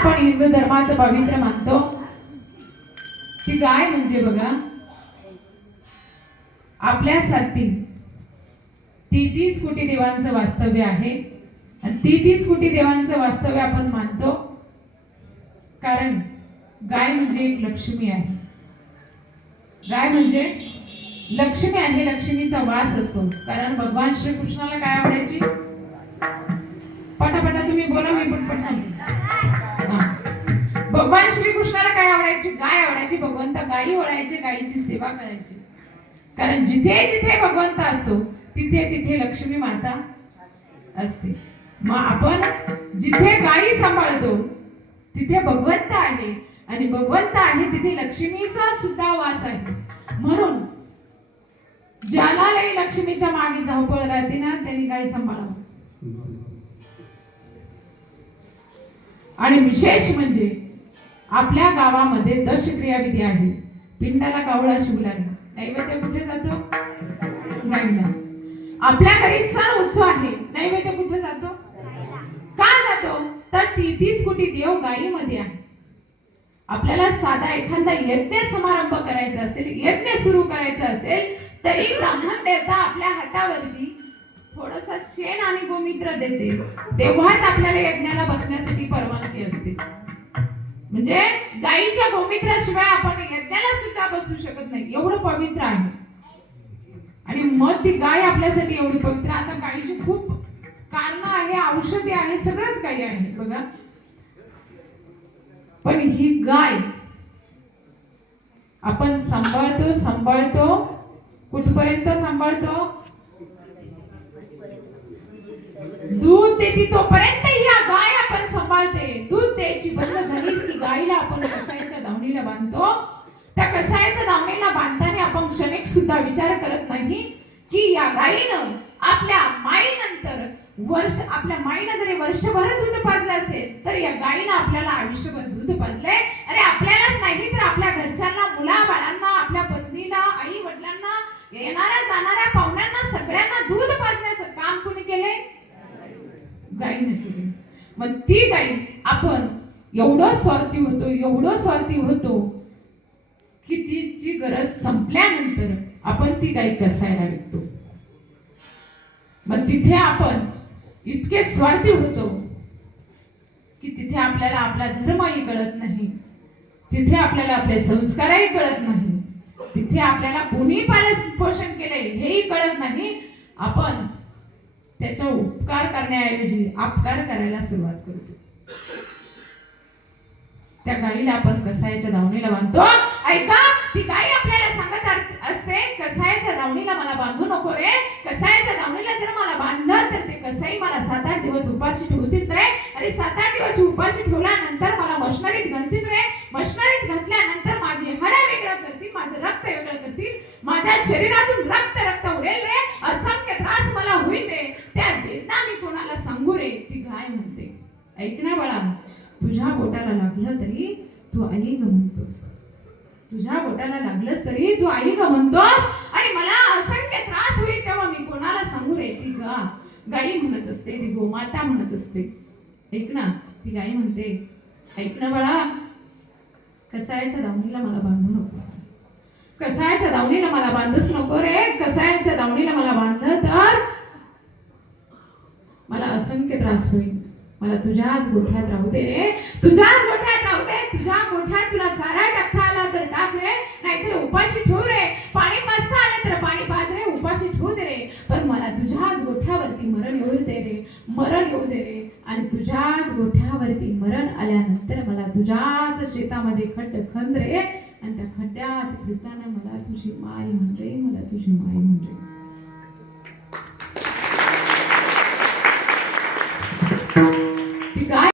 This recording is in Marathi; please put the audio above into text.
आपण हिंदू धर्माचं पवित्र मानतो. ती गाय म्हणजे बघा आपल्यासाठी तीस कोटी देवांचं वास्तव्य आहे आणि तेहतीस कोटी देवांचं वास्तव्य आपण मानतो. कारण गाय म्हणजे एक लक्ष्मी आहे. गाय म्हणजे लक्ष्मी आहे लक्ष्मीचा वास असतो. कारण भगवान श्रीकृष्णाला काय आवडायची गाय आवडायची भगवंत गायी ओळायचे गायीची सेवा करायची. कारण जिथे जिथे भगवंत असतो तिथे तिथे लक्ष्मी माता असते. मग आपण जिथे गायी सांभाळतो तिथे भगवंत आहे. आणि भगवंत आहे तिथे लक्ष्मीचा सुद्धा वास आहे. म्हणून ज्याला लक्ष्मीच्या मागे धावपळ राहते ना त्यांनी काय सांभाळावं. आणि विशेष म्हणजे आपल्या गावामध्ये दशक्रिया विधी आहे. पिंडाला कावळा शिवला नैवेद्य कुठे जातो? गाईला. आपल्या घरी सण उत्सव आहे. नैवेद्य कुठे जातो? का जातो? तर ती तीस कोटी देव गायीमध्ये आहे. आपल्याला साधा एखादा यज्ञ समारंभ करायचा असेल यज्ञ सुरू करायचा असेल तरी ब्राह्मण देवता आपल्या हातावरती थोडस शेण आणि गोमित्र देते. तेव्हाच आपल्याला यज्ञाला बसण्यासाठी परवानगी असते. म्हणजे गाईच्या गोमित्राशिवाय आपण यज्ञाला सुद्धा बसू शकत नाही. एवढं पवित्र आहे. आणि मग ती गाय आपल्यासाठी एवढी पवित्र. आता गायीची खूप कारण आहे औषधी आहे सगळंच गायी आहे. बघा. पण ही गाय आपण सांभाळतो सांभाळतो. कुठपर्यंत सांभाळतो? दूध देते तोपर्यंत ही गाय आपण सांभाळते दूध द्यायची बंद झाली की गायीला आपण कसायच्या दावणीला बांधतो व्यवसायाच्या दामणीला बांधताना आपण क्षणिक सुद्धा विचार करत नाही की या गाईनं आपल्या माईनंतर वर्ष आपल्या माईनं जरी वर्षभर दूध पाजलं असेल तर या गाईनं आपल्याला आयुष्यभर दूध पाजलंय. अरे आपल्यालाच नाही तर आपल्या घरच्यांना मुला बाळांना आपल्या पत्नीला आई वडिलांना येणाऱ्या जाणाऱ्या पाहुण्यांना सगळ्यांना दूध पाजण्याचं काम कोणी केलंय? गाईनं केले मग ती गाई आपण एवढं स्वार्थी होतो एवढं स्वार्थी होतो की तिची गरज संपल्यानंतर आपण ती गाई कसायला विकतो? मग तिथे आपण इतके स्वार्थी होतो की तिथे आपल्याला आपला धर्मही कळत नाही. तिथे आपल्याला आपले संस्कारही कळत नाही. तिथे आपल्याला कोणी पालन पोषण केलंय हेही कळत नाही. आपण त्याचा उपकार करण्याऐवजी अपकार करायला सुरुवात करतो. त्या गायीला आपण कसायाच्या दावणीला बांधतो. ऐका ती गाई आपल्याला सांगत असते कसायाच्या दावणीला मला बांधू नको रे. कसायाच्या दावणीला जर मला बांधलं तर ते कसाई मला सात आठ दिवस उपाशी ठेवतील रे. अरे सात आठ दिवस उपाशी ठेवल्यानंतर मला मशनरीत घालतील रे मशनरीत घातल्यानंतर माझी हाडं वेगळं करतील माझं रक्त वेगळं करतील माझ्या शरीरातून रक्त रक्त उडेल रे असंख्य त्रास मला होईल रे त्या वेदना मी कोणाला सांगू रे ती गाय म्हणते ऐक ना बाळा तुझ्या बोटाला लागलं तरी तू आई ग म्हणतोस. तुझ्या बोटाला लागलंस तरी तू आई ग म्हणतोस. आणि मला असंख्य त्रास होईल तेव्हा मी कोणाला सांगू रे? ती गा गाई म्हणत असते ती गोमाता म्हणत असते. ऐक ना ती गाई म्हणते ऐक ना बाळा कसायाच्या दावणीला मला बांधू नकोस. कसायाच्या दावणीला मला बांधूच नको रे. कसायाच्या दावणीला मला बांधलं तर मला असंख्य त्रास होईल. मला तुझ्याच गोठ्यात राहू दे रे. तुझ्याच तुझ्या गोठ्यात तुला चारा टाकता आला तर टाक रे नाहीतर उपाशी ठेव रे. पाणी पाचता आलं तर पाणी पाज रे उपाशी ठेवू दे रे. पण मला तुझ्याच गोठ्यावरती मरण येऊ दे रे मरण येऊ दे रे. आणि तुझ्याच गोठ्यावरती मरण आल्यानंतर मला तुझ्याच शेतामध्ये खड्ड खंद रे. आणि त्या खड्ड्यात फिरताना मला तुझी माय म्हण रे मला तुझी माय म्हण रे.